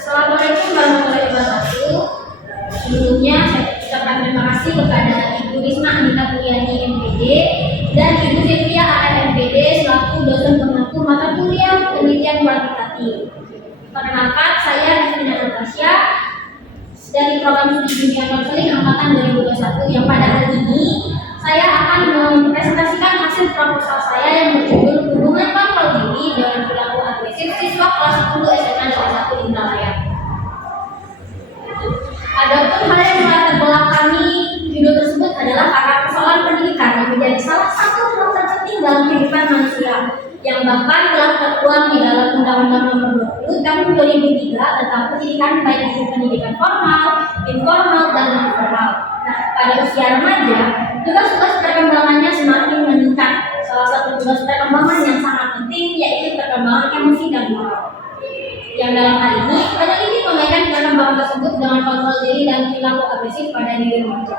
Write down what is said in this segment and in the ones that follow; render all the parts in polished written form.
Assalamualaikum warahmatullahi wabarakatuh. Sebelumnya saya ucapkan terima kasih kepada Ibu Risma Anita Pulyani MPD dan Ibu Sylvia AR MPD selaku dosen pemangku mata kuliah penelitian kuantitatif. Perkenalkan, saya Rina Natasha dari program studi bimbingan konseling angkatan 2021 yang pada hari ini saya akan mempresentasikan hasil proposal saya yang berjudul hubungan kontrol diri dengan perilaku agresif siswa kelas 10 SMA salah satu Indralaya. Adapun hal yang melatar belakangi judul tersebut adalah karena persoalan pendidikan yang menjadi salah satu hal terpenting dalam kehidupan manusia yang bahkan telah tertuang di dalam Undang-Undang Nomor 20 Tahun 2003 tentang pendidikan baik itu pendidikan formal, informal, dan non formal. Nah, pada usia remaja, tugas-tugas perkembangannya semakin meningkat. Salah satu tugas perkembangan yang sangat penting yaitu perkembangan emosi dan moral. Yang dalam hal ini, peneliti mengaitkan perkembangan tersebut dengan kontrol diri dan perilaku agresif pada diri remaja.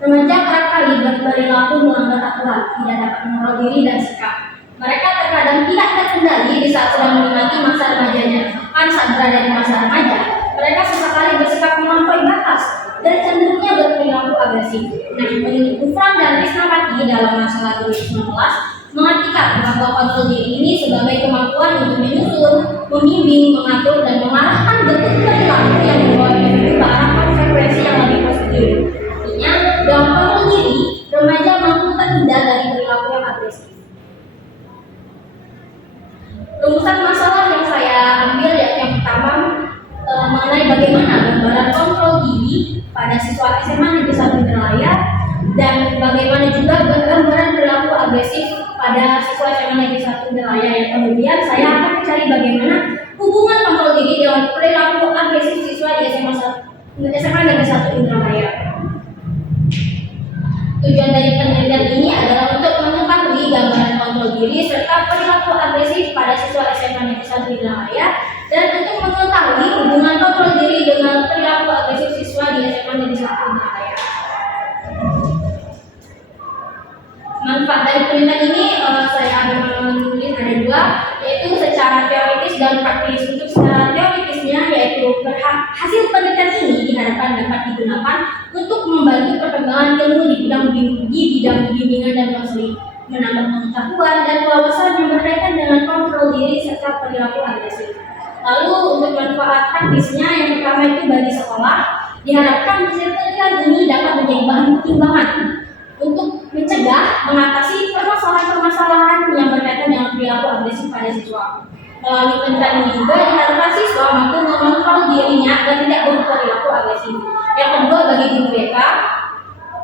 Remaja kerap kali berperilaku melanggar aturan, tidak dapat mengontrol diri dan sikap. Mereka terkadang tidak terkendali di saat sedang menikmati masa remajanya. Bahkan saat berada di masa remaja, mereka sesekali bersikap melampaui batas dan cenderungnya berperilaku agresif. Nah, peneliti Gufran dan Risnawati dalam masalah 2019 mengartikan bahwa kontrol diri ini sebagai kemampuan untuk menyusun, membimbing, mengatur, dan mengarahkan bentuk perilaku yang membawa individu ke arah konsekuensi yang lebih positif. Artinya, dalam kontrol diri, remaja mampu terhindar dari perilaku yang agresif. Rumusan masalah yang saya ambil yang pertama mengenai bagaimana gambaran kontrol diri pada siswa SMA Negeri 1 Indralaya dan bagaimana juga gambaran perilaku agresif pada siswa SMA Negeri 1 Indralaya, yang kemudian saya akan mencari bagaimana hubungan kontrol diri dengan perilaku agresif siswa di SMA Negeri 1 Indralaya. Tujuan dari penelitian ini adalah untuk mengetahui gambaran kontrol diri serta perilaku agresif pada siswa SMA Negeri 1 Indralaya dan untuk mengetahui hubungan kontrol diri dengan perilaku agresif siswa di SMA Negeri 1 Indralaya. Manfaat dari penelitian ini saya menulis ada dua, yaitu secara teoritis dan praktis. Untuk secara teoritisnya, yaitu hasil penelitian ini diharapkan dapat digunakan untuk membantu perkembangan ilmu di bidang bimbingan dan konseling, menambah pengetahuan dan wawasan yang berkaitan dengan kontrol diri serta perilaku agresif. Lalu untuk manfaat praktisnya, yang pertama itu bagi sekolah, diharapkan hasil penelitian ini dapat menjadi bahan pertimbangan untuk mencegah mengatasi permasalahan-permasalahan yang berkaitan dengan perilaku agresif pada siswa. Melalui penelitian ini juga diharapkan siswa mampu mengontrol dirinya agar tidak berperilaku agresif. Yang kedua, bagi guru BK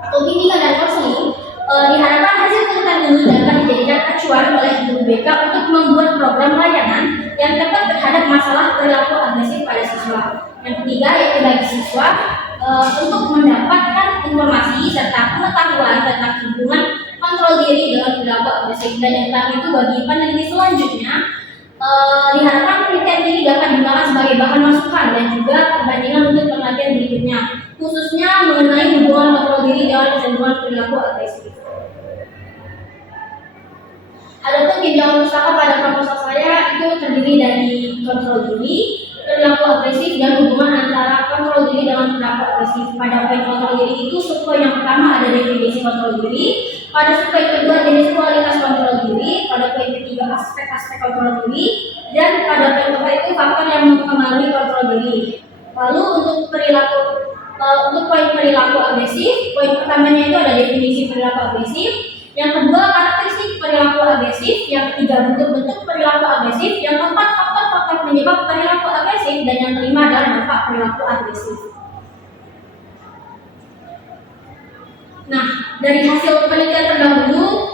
atau bimbingan dan konseling, diharapkan hasil penelitian ini dapat dijadikan acuan oleh guru BK untuk membuat program layanan yang tepat terhadap masalah perilaku agresif pada siswa. Yang ketiga, yaitu bagi siswa untuk mendapatkan informasi serta pengetahuan tentang hubungan kontrol diri dengan perilaku agresif. Dan yang terakhir itu bagi peneliti selanjutnya, diharapkan penelitian ini dapat digunakan sebagai bahan masukan dan juga perbandingan untuk penelitian berikutnya, khususnya mengenai hubungan kontrol diri dengan kecenderungan perilaku agresif. Adapun jenjang pustaka pada proposal saya itu terdiri dari kontrol diri, perilaku agresif, dan hubungan antara kontrol diri dengan perilaku agresif. Pada poin kontrol diri itu, subpoin yang pertama ada definisi kontrol diri, pada subpoin kedua jenis kualitas kontrol diri, pada poin ketiga aspek-aspek kontrol diri, dan pada poin keempat itu faktor yang mempengaruhi kontrol diri. Lalu untuk poin perilaku agresif, poin pertamanya itu ada definisi perilaku agresif, yang kedua karakteristik perilaku agresif, yang ketiga bentuk-bentuk perilaku agresif, yang keempat faktor-faktor penyebab perilaku agresif, dan yang kelima adalah dampak perilaku agresif. Nah, dari hasil penelitian terdahulu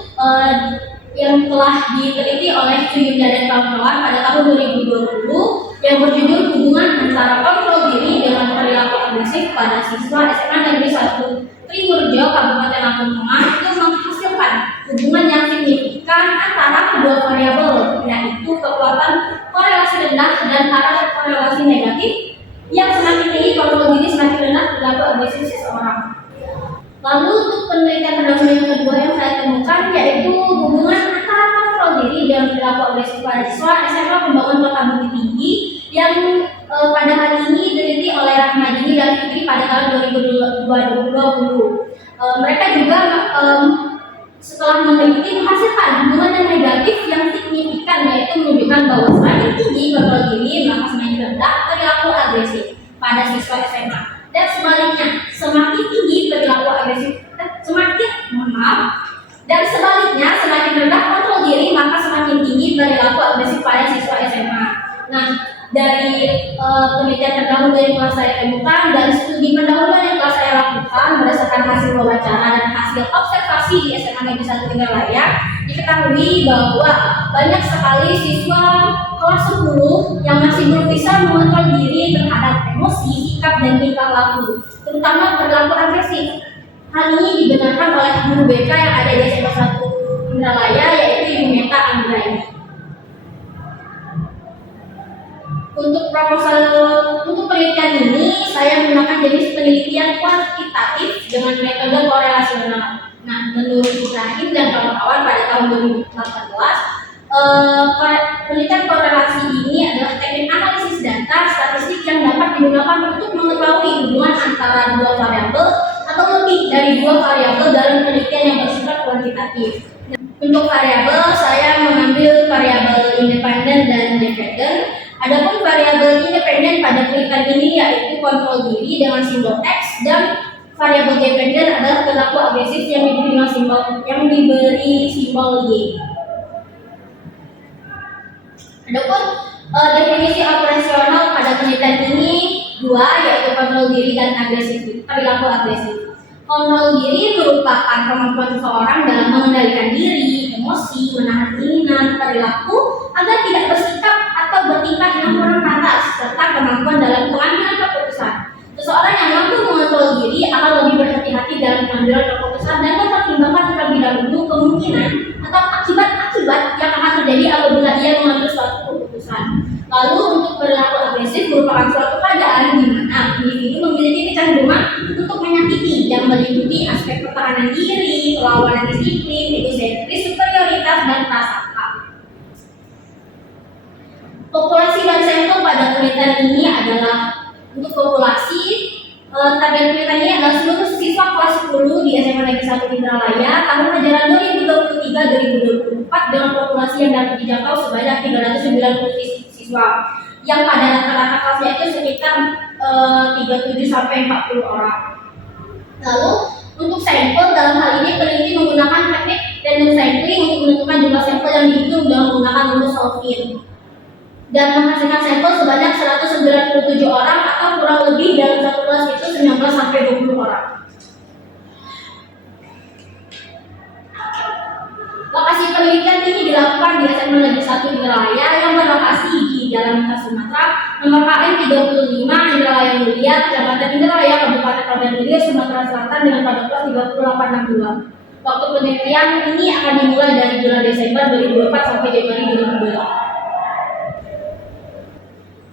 yang telah diteliti oleh Chuyunda dan kawan-kawan pada tahun 2020 yang berjudul hubungan antara kontrol diri dengan perilaku agresif pada siswa SMA Negeri 1 Triwurjo, Kabupaten Lampung Tengah, itu menghasilkan hubungan yang signifikan antara kedua variabel, yaitu kekuatan korelasi rendah dan arah korelasi negatif yang semakin tinggi kontrol diri semakin rendah perilaku agresif seseorang. Lalu untuk penelitian terdahulu yang kedua yang saya temukan yaitu hubungan antara kontrol diri dan perilaku agresif pada siswa SMA Pembangunan Kota Bukit Tinggi 2020. Mereka juga setelah meneliti menghasilkan hubungan yang negatif yang signifikan, yaitu menunjukkan bahwa semakin tinggi kontrol diri maka semakin rendah perilaku agresif pada siswa SMA. Dan sebaliknya, semakin tinggi perilaku agresif dan sebaliknya semakin rendah kontrol diri maka semakin tinggi perilaku agresif pada siswa SMA. Nah, dari penelitian terdahulu yang telah saya temukan dan studi pendahuluan yang telah saya lakukan berdasarkan hasil wawancara dan hasil observasi di SMA Negeri 1 Indralaya, diketahui bahwa banyak sekali siswa kelas 10 yang masih belum bisa mengontrol diri terhadap emosi, sikap, dan tingkah laku, terutama perilaku agresif. Hal ini dibenarkan oleh guru BK yang ada di SMA 1 Indralaya, yaitu Ibu Meta Anggraini. Untuk penelitian ini, saya menggunakan jenis penelitian kuantitatif dengan metode korelasional. Nah, menurut Ibrahim dan kawan-kawan pada tahun 2018, penelitian korelasi ini adalah teknik analisis data statistik yang dapat digunakan untuk mengetahui hubungan antara dua variabel atau lebih dari dua variabel dalam penelitian yang bersifat kuantitatif. Nah, untuk variabel, saya mengambil variabel independen dan dependen. Adapun variabel independen pada penelitian ini yaitu kontrol diri dengan simbol X, dan variabel dependen adalah perilaku agresif yang diberi simbol Y. Adapun definisi operasional pada penelitian ini dua, yaitu kontrol diri dan perilaku agresif. Kontrol diri merupakan kemampuan seseorang dalam mengendalikan diri, emosi, menahan keinginan, perilaku agar tidak bersikap atau bertingkah yang kurang pantas, serta kemampuan dalam pengambilan keputusan. Seseorang yang mampu mengontrol diri akan lebih berhati-hati dalam pengambilan keputusan dan mempertimbangkan terlebih dahulu kemungkinan atau akibat-akibat yang akan terjadi apabila ia mengambil suatu keputusan. Lalu untuk perilaku agresif merupakan suatu keadaan di mana individu memiliki kecenderungan untuk menyakiti yang meliputi aspek pertahanan diri, perlawanan disiplin, egosentris, superioritas, dan prasangka. Populasi dan sampel pada penelitian ini adalah untuk populasi. Target penelitian ini adalah seluruh siswa kelas 10 di SMA Negeri 1 Indralaya tahun ajaran 2023-2024 dengan populasi yang dapat dijangkau sebanyak 390 siswa, yang pada rata-rata kelasnya itu sekitar 37 sampai 40 orang. Lalu untuk sampel, dalam hal ini peneliti menggunakan teknik random sampling untuk menentukan jumlah sampel yang dihitung dengan menggunakan rumus Solvin dan menghasilkan sampel sebanyak 197 orang atau kurang lebih dalam satu kelas itu 19 sampai 20 orang. Lokasi penelitian ini dilakukan di SMA Negeri 1 Indralaya yang berlokasi di Jalan Lintas Sumatera, nomor KM 35 Indralaya Mulia, Kecamatan Indralaya, Kabupaten Padang Mulia, Sumatera Selatan dengan pada kelas 3862. Waktu penelitian ini akan dimulai dari bulan Desember 2024 sampai Januari 2022.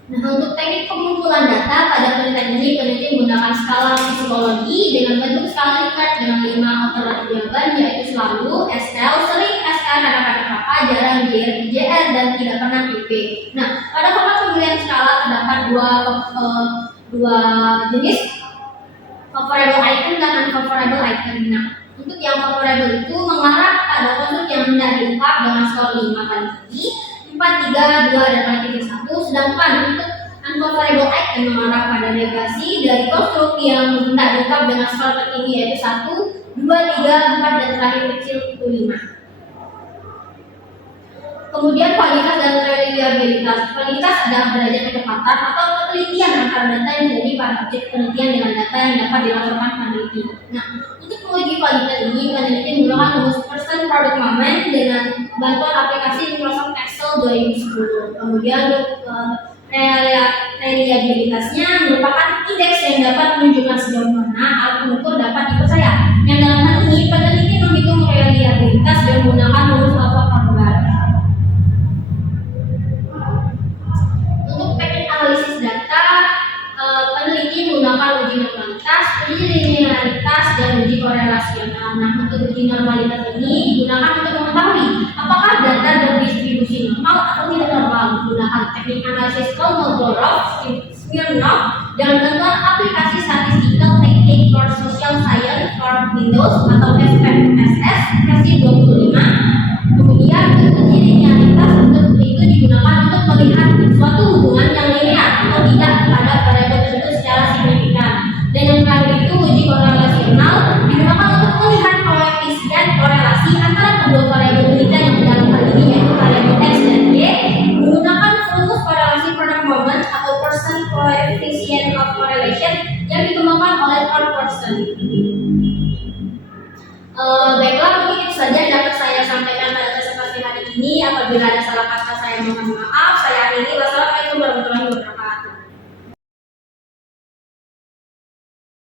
Nah, untuk teknik pengumpulan data pada penelitian ini, peneliti menggunakan skala psikologi dengan bentuk skala Likert dengan 5 alternatif jawaban, yaitu selalu, SL, sering, SK, kadang-kadang apa, jarang, JR, dan tidak pernah PP. Nah, pada format pemilihan skala terdapat dua jenis, favorable icon dan unfavorable icon. Nah, untuk yang favorable itu mengarah pada konstruk yang hendak diungkap dengan skor 5 paling tinggi, 4, 3, 2, dan paling tinggi 1, sedangkan untuk unfavorable icon mengarah pada negasi dari konstruk yang hendak diungkap dengan skor tertinggi yaitu 1, 2, 3, 4, dan terakhir kecil itu 5. Kemudian kualitas dan reliabilitas. Kualitas adalah derajat kecepatan atau ketelitian antara data yang terjadi pada objek penelitian dengan data yang dapat dilaporkan peneliti. Nah, untuk menguji kualitas ini, peneliti menggunakan rumus Person Product Moment dengan bantuan aplikasi Microsoft Excel 2010. Kemudian reliabilitasnya merupakan indeks yang dapat menunjukkan sejauh mana alat pengukur dapat dipercaya. Yang dalam hal ini, peneliti menghitung reliabilitas dengan menggunakan rumus alpha formular. Untuk teknik analisis data, peneliti menggunakan uji normalitas, uji linearitas, dan uji korelasional. Nah, untuk uji normalitas ini digunakan untuk mengetahui apakah data berdistribusi normal atau tidak normal menggunakan teknik analisis Kolmogorov, Smirnov, dan bantuan aplikasi statistical technique for Windows atau SPSS versi 25. Kemudian uji linearitas untuk itu digunakan untuk melihat suatu hubungan yang linear atau tidak pada variabel tersebut secara signifikan. Dan yang terakhir itu uji korelasional digunakan untuk melihat koefisien korelasi antara kedua variabel penelitian yang dalam hal ini yaitu variabel X dan Y menggunakan rumus korelasi product moment atau percent coefficient of correlation yang dikembangkan oleh Carl Pearson. Baiklah, mungkin itu saja yang dapat saya sampaikan pada kesempatan hari ini. Apabila ada salah kata saya mohon maaf. Saya akhiri. Wassalamualaikum warahmatullahi wabarakatuh.